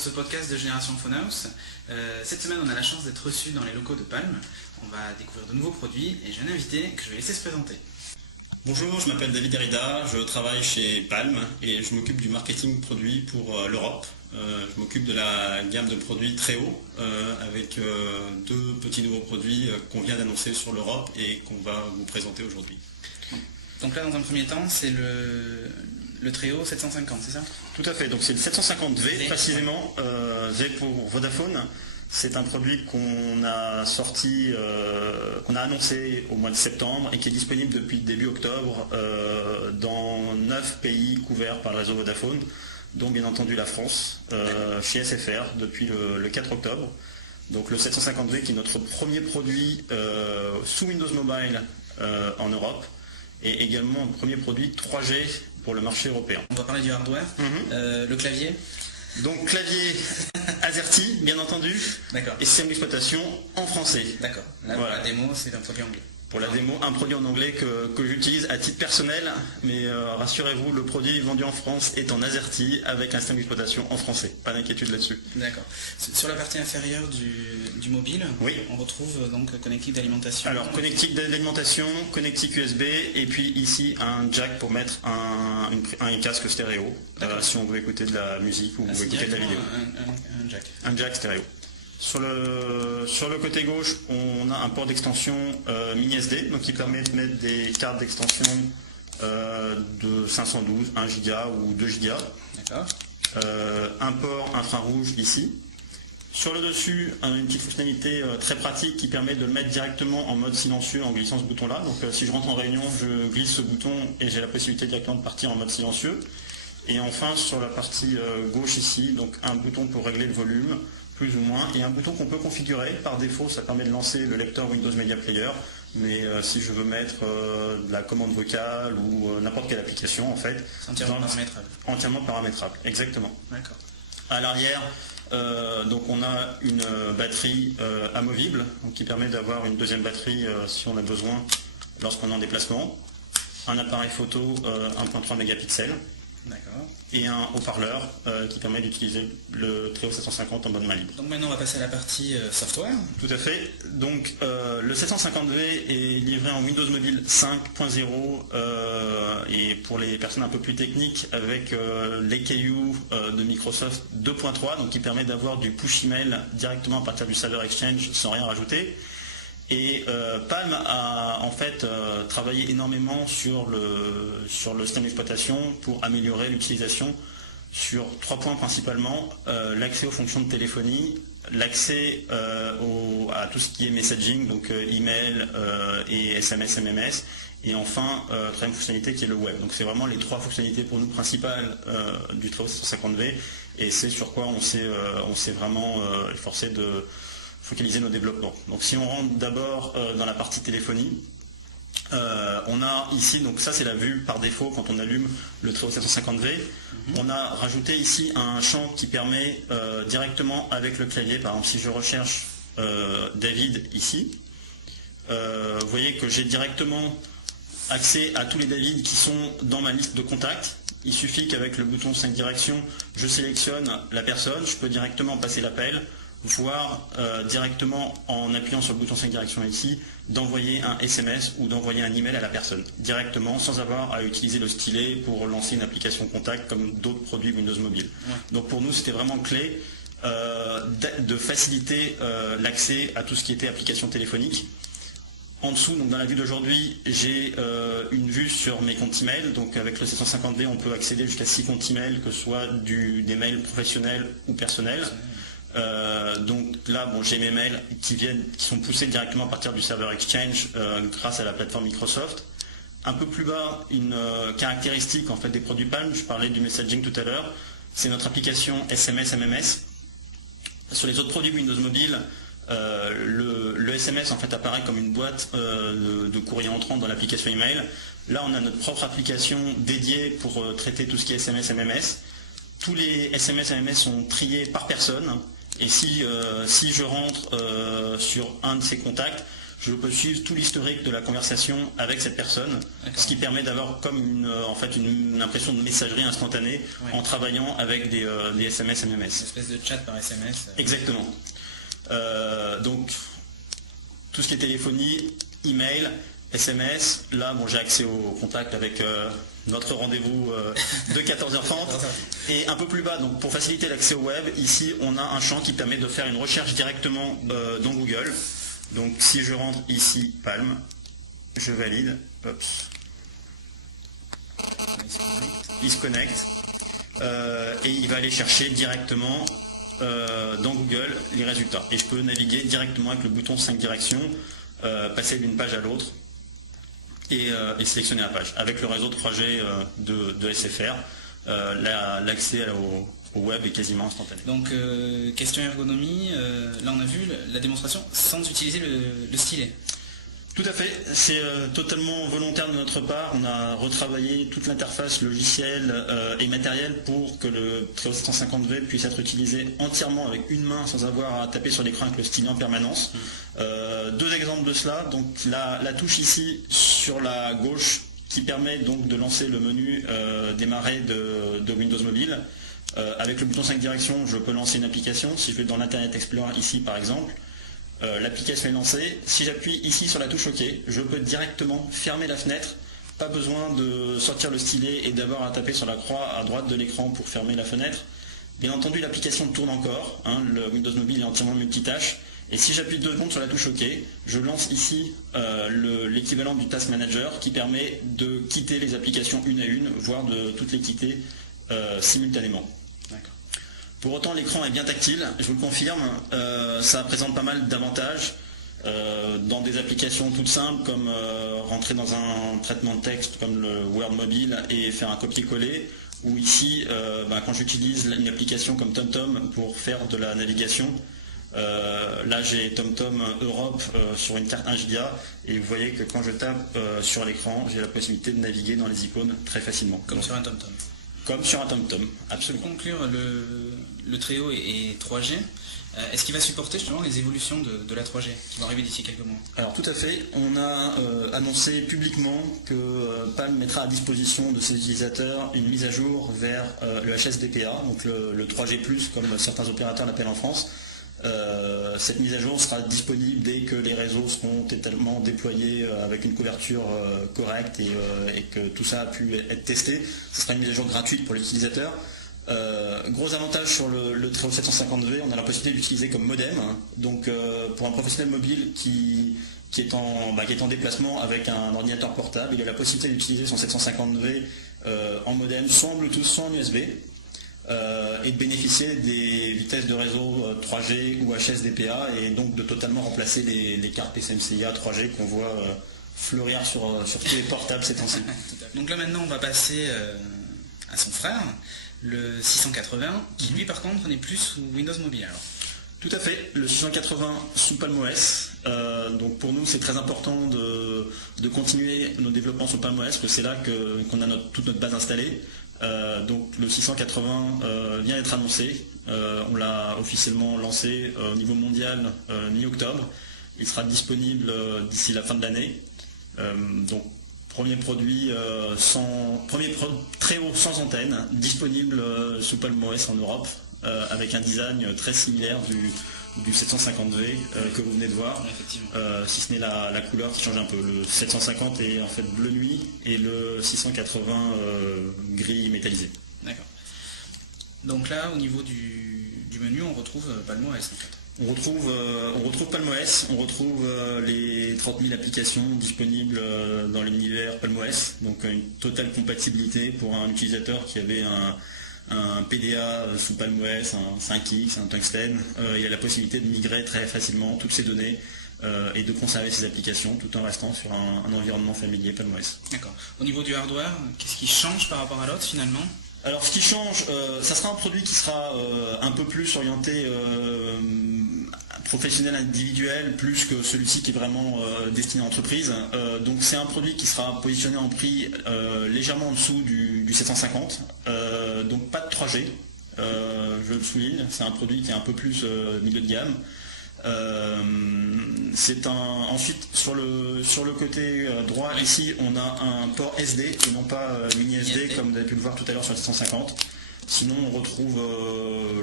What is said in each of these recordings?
pour ce podcast de Génération Phone House. Cette semaine, on a la chance d'être reçu dans les locaux de Palm. On va découvrir de nouveaux produits et j'ai un invité que je vais laisser se présenter. Bonjour, je m'appelle David Derrida, je travaille chez Palm et je m'occupe du marketing produit pour l'Europe. Je m'occupe de la gamme de produits très haut avec deux petits nouveaux produits qu'on vient d'annoncer sur l'Europe et qu'on va vous présenter aujourd'hui. Donc là, dans un premier temps, c'est le très haut 750, c'est ça? Tout à fait, donc c'est le 750V précisément, V pour Vodafone. C'est un produit qu'on a sorti, qu'on a annoncé au mois de septembre et qui est disponible depuis début octobre dans 9 pays couverts par le réseau Vodafone, dont bien entendu la France, chez SFR depuis le 4 octobre. Donc le 750V qui est notre premier produit sous Windows Mobile en Europe et également un premier produit 3G pour le marché européen. On va parler du hardware, le clavier. Donc clavier AZERTY, bien entendu, et système d'exploitation en français. D'accord, là voilà. Pour la démo, c'est un produit anglais. Pour la démo, un produit en anglais que j'utilise à titre personnel, mais rassurez-vous, le produit vendu en France est en AZERTY avec un système d'exploitation en français. Pas d'inquiétude là-dessus. D'accord. Sur la partie inférieure du mobile, oui, on retrouve donc connectique d'alimentation. Alors connectique d'alimentation, connectique USB et puis ici un jack pour mettre un casque stéréo si on veut écouter de la musique ou écouter de la vidéo. Un jack stéréo. Sur le côté gauche, on a un port d'extension mini SD, donc qui permet de mettre des cartes d'extension de 512, 1 Go ou 2 Go. D'accord. Un port infrarouge ici. Sur le dessus, une petite fonctionnalité très pratique qui permet de le mettre directement en mode silencieux en glissant ce bouton-là. Donc si je rentre en réunion, je glisse ce bouton et j'ai la possibilité directement de partir en mode silencieux. Et enfin, sur la partie gauche ici, donc un bouton pour régler le volume, plus ou moins, et un bouton qu'on peut configurer. Par défaut, ça permet de lancer le lecteur Windows Media Player, mais si je veux mettre de la commande vocale ou n'importe quelle application, en fait, c'est entièrement paramétrable. Entièrement paramétrable, exactement. D'accord. À l'arrière, donc on a une batterie amovible, donc qui permet d'avoir une deuxième batterie si on a besoin lorsqu'on est en déplacement. Un appareil photo 1.3 mégapixels. D'accord. Et un haut-parleur qui permet d'utiliser le Treo 750 en mode main libre. Donc maintenant on va passer à la partie software. Tout à fait. Donc le 750V est livré en Windows Mobile 5.0 et pour les personnes un peu plus techniques avec l'EKU de Microsoft 2.3, donc qui permet d'avoir du push email directement à partir du serveur Exchange sans rien rajouter. Et Palm a en fait travaillé énormément sur le système d'exploitation pour améliorer l'utilisation sur 3 points principalement, l'accès aux fonctions de téléphonie, l'accès à tout ce qui est messaging, donc email et SMS, MMS, et enfin troisième fonctionnalité qui est le web. Donc c'est vraiment les 3 fonctionnalités pour nous principales du Treo 750V et c'est sur quoi on s'est vraiment efforcé de focaliser nos développements. Donc si on rentre d'abord dans la partie téléphonie, on a ici, donc ça c'est la vue par défaut quand on allume le Treo 750V, on a rajouté ici un champ qui permet directement avec le clavier, par exemple si je recherche David ici, vous voyez que j'ai directement accès à tous les David qui sont dans ma liste de contacts. Il suffit qu'avec le bouton 5 directions, je sélectionne la personne, je peux directement passer l'appel, voire directement en appuyant sur le bouton 5 directions ici, d'envoyer un SMS ou d'envoyer un email à la personne, directement, sans avoir à utiliser le stylet pour lancer une application contact comme d'autres produits Windows Mobile. Ouais. Donc pour nous, c'était vraiment clé de faciliter l'accès à tout ce qui était application téléphonique. En dessous, donc dans la vue d'aujourd'hui, j'ai une vue sur mes comptes email. Donc avec le 750V, on peut accéder jusqu'à 6 comptes email, que ce soit des mails professionnels ou personnels. Donc là, bon, j'ai mes mails qui sont poussés directement à partir du serveur Exchange grâce à la plateforme Microsoft. Un peu plus bas, une caractéristique en fait des produits Palm, je parlais du messaging tout à l'heure, c'est notre application SMS MMS. Sur les autres produits Windows Mobile, le SMS en fait apparaît comme une boîte de courrier entrant dans l'application email. Là, on a notre propre application dédiée pour traiter tout ce qui est SMS MMS. Tous les SMS MMS sont triés par personne. Et si je rentre sur un de ces contacts, je peux suivre tout l'historique de la conversation avec cette personne, ce qui permet d'avoir comme une impression de messagerie instantanée en travaillant avec des SMS, MMS. Une espèce de chat par SMS. Exactement. Donc tout ce qui est téléphonie, email, SMS, là bon, j'ai accès au contact avec notre rendez-vous de 14h30 et un peu plus bas, donc pour faciliter l'accès au web, ici on a un champ qui permet de faire une recherche directement dans Google. Donc si je rentre ici Palm, je valide, hop. Il se connecte et il va aller chercher directement dans Google les résultats. Et je peux naviguer directement avec le bouton 5 directions, passer d'une page à l'autre et sélectionner la page. Avec le réseau 3G de SFR, l'accès au web est quasiment instantané. Donc question ergonomie, là on a vu la démonstration sans utiliser le stylet. Tout à fait, c'est totalement volontaire de notre part. On a retravaillé toute l'interface logicielle et matérielle pour que le Treo 750V puisse être utilisé entièrement avec une main sans avoir à taper sur l'écran avec le stylet en permanence. Deux exemples de cela. Donc la touche ici sur la gauche qui permet donc de lancer le menu démarrer de Windows Mobile. Avec le bouton 5 directions, je peux lancer une application. Si je vais dans l'Internet Explorer ici par exemple, l'application est lancée. Si j'appuie ici sur la touche OK, je peux directement fermer la fenêtre. Pas besoin de sortir le stylet et d'avoir à taper sur la croix à droite de l'écran pour fermer la fenêtre. Bien entendu, l'application tourne encore. Le Windows Mobile est entièrement multitâche. Et si j'appuie 2 secondes sur la touche OK, je lance ici l'équivalent du Task Manager qui permet de quitter les applications une à une, voire de toutes les quitter simultanément. Pour autant, l'écran est bien tactile, je vous le confirme, ça présente pas mal d'avantages dans des applications toutes simples comme rentrer dans un traitement de texte comme le Word Mobile et faire un copier-coller, ou ici, quand j'utilise une application comme TomTom pour faire de la navigation, là j'ai TomTom Europe sur une carte 1 Go et vous voyez que quand je tape sur l'écran, j'ai la possibilité de naviguer dans les icônes très facilement. Comme sur un TomTom. Comme sur un TomTom, absolument. Pour conclure, le Treo est 3G. Est-ce qu'il va supporter justement les évolutions de la 3G qui vont arriver d'ici quelques mois? Alors tout à fait, on a annoncé publiquement que Palm mettra à disposition de ses utilisateurs une mise à jour vers le HSDPA, donc le 3G+, comme certains opérateurs l'appellent en France. Cette mise à jour sera disponible dès que les réseaux seront totalement déployés avec une couverture correcte et que tout ça a pu être testé. Ce sera une mise à jour gratuite pour l'utilisateur. Gros avantage sur le Treo 750V, on a la possibilité d'utiliser comme modem. Donc pour un professionnel mobile qui est en déplacement avec un ordinateur portable, il a la possibilité d'utiliser son 750V en modem, soit en Bluetooth, soit en USB. Et de bénéficier des vitesses de réseau 3G ou HSDPA et donc de totalement remplacer les cartes PCMCIA 3G qu'on voit fleurir sur tous les portables ces temps-ci. Donc là maintenant on va passer à son frère, le 680, qui lui par contre n'est plus sous Windows Mobile alors. Tout à fait, le 680 sous PalmOS. Donc pour nous c'est très important de continuer nos développements sur PalmOS parce que c'est là qu'on a toute notre base installée. Donc le 680 vient d'être annoncé, on l'a officiellement lancé au niveau mondial mi-octobre, il sera disponible d'ici la fin de l'année. Donc premier produit très haut sans antenne, disponible sous PalmOS en Europe, avec un design très similaire du 750V que vous venez de voir, si ce n'est la couleur qui change un peu. Le 750 est en fait bleu nuit et le 680 gris métallisé. D'accord. Donc là, au niveau du menu, on retrouve PalmOS en fait. On retrouve PalmOS, on retrouve les 30 000 applications disponibles dans l'univers PalmOS, donc une totale compatibilité pour un utilisateur qui avait un PDA sous PalmOS, un 5X, un Tungsten. Il a la possibilité de migrer très facilement toutes ces données et de conserver ses applications tout en restant sur un environnement familier PalmOS. D'accord. Au niveau du hardware, qu'est-ce qui change par rapport à l'autre finalement? Alors ce qui change, ça sera un produit qui sera un peu plus orienté professionnel individuel, plus que celui-ci qui est vraiment destiné à l'entreprise. Donc c'est un produit qui sera positionné en prix légèrement en dessous du 750, donc pas de 3G, je le souligne, c'est un produit qui est un peu plus milieu de gamme. Ensuite sur le côté droit, ici on a un port SD et non pas mini SD comme vous avez pu le voir tout à l'heure sur le 750. Sinon on retrouve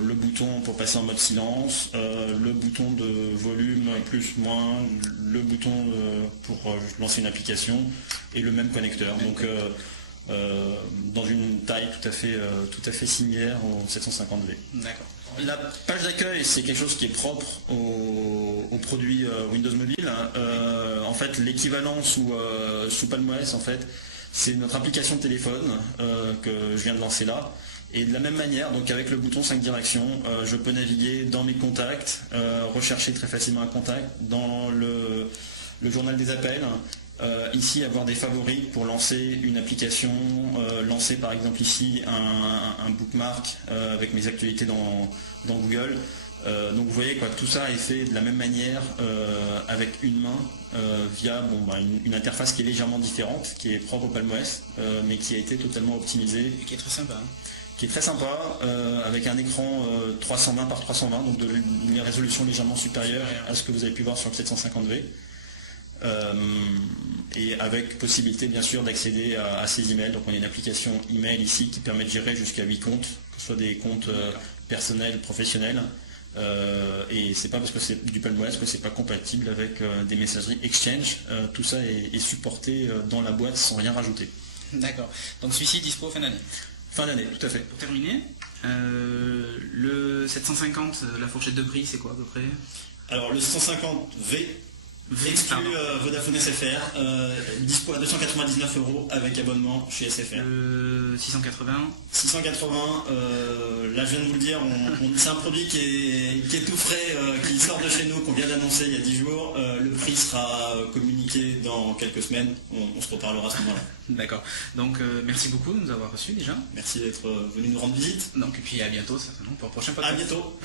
le bouton pour passer en mode silence, le bouton de volume plus moins, le bouton pour lancer une application et le même connecteur. Donc dans une taille tout à fait similaire au 750V. D'accord. La page d'accueil, c'est quelque chose qui est propre au produit Windows Mobile. En fait, l'équivalent sous PalmOS, en fait, c'est notre application de téléphone que je viens de lancer là. Et de la même manière, donc avec le bouton 5 directions, je peux naviguer dans mes contacts, rechercher très facilement un contact, dans le journal des appels. Ici, avoir des favoris pour lancer une application, lancer par exemple ici un bookmark avec mes actualités dans Google. Donc vous voyez quoi, tout ça est fait de la même manière avec une main via une interface qui est légèrement différente, qui est propre au PalmOS, mais qui a été totalement optimisée. Et qui est très sympa. Hein. Qui est très sympa, avec un écran 320 par 320, donc une résolution légèrement supérieure à ce que vous avez pu voir sur le 750V. Et avec possibilité bien sûr d'accéder à ses emails. Donc on a une application email ici qui permet de gérer jusqu'à 8 comptes, que ce soit des comptes personnels, professionnels. Et c'est pas parce que c'est du PalmOS que c'est pas compatible avec des messageries Exchange. Tout ça est supporté dans la boîte sans rien rajouter. D'accord. Donc celui-ci dispo fin d'année. Fin d'année, tout à fait. Pour terminer, le 750, la fourchette de prix, c'est quoi à peu près? Alors le 750V exclu Vodafone SFR, dispo à 299 € avec abonnement chez SFR. 680, là je viens de vous le dire, c'est un produit qui est tout frais, qui sort de chez nous, qu'on vient d'annoncer il y a 10 jours. Le prix sera communiqué dans quelques semaines, on se reparlera à ce moment-là. D'accord, donc merci beaucoup de nous avoir reçus déjà. Merci d'être venu nous rendre visite. Donc, et puis à bientôt certainement pour le prochain podcast. À bientôt.